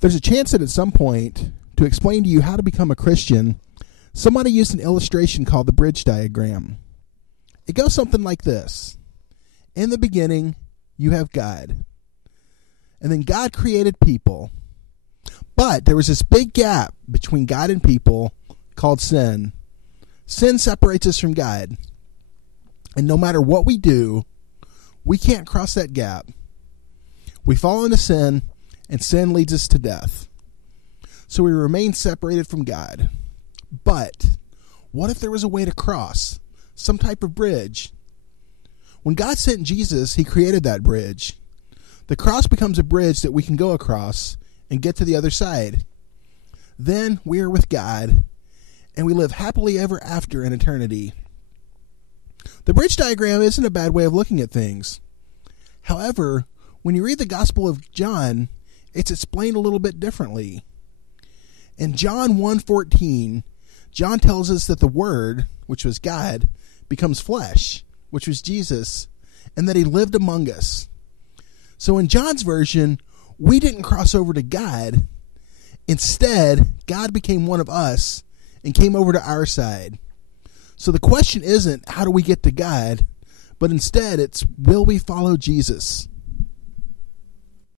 There's a chance that at some point, to explain to you how to become a Christian, somebody used an illustration called the bridge diagram. It goes something like this. In the beginning, you have God. And then God created people. But there was this big gap between God and people called sin. Sin separates us from God. And no matter what we do, we can't cross that gap. We fall into sin, and sin leads us to death. So we remain separated from God. But what if there was a way to cross? Some type of bridge? When God sent Jesus, he created that bridge. The cross becomes a bridge that we can go across and get to the other side. Then we are with God, and we live happily ever after in eternity. The bridge diagram isn't a bad way of looking at things. However, when you read the Gospel of John, it's explained a little bit differently. In John 1:14, John tells us that the Word, which was God, becomes flesh, which was Jesus, and that he lived among us. So in John's version, we didn't cross over to God. Instead, God became one of us and came over to our side. So the question isn't, how do we get to God? But instead, it's, will we follow Jesus?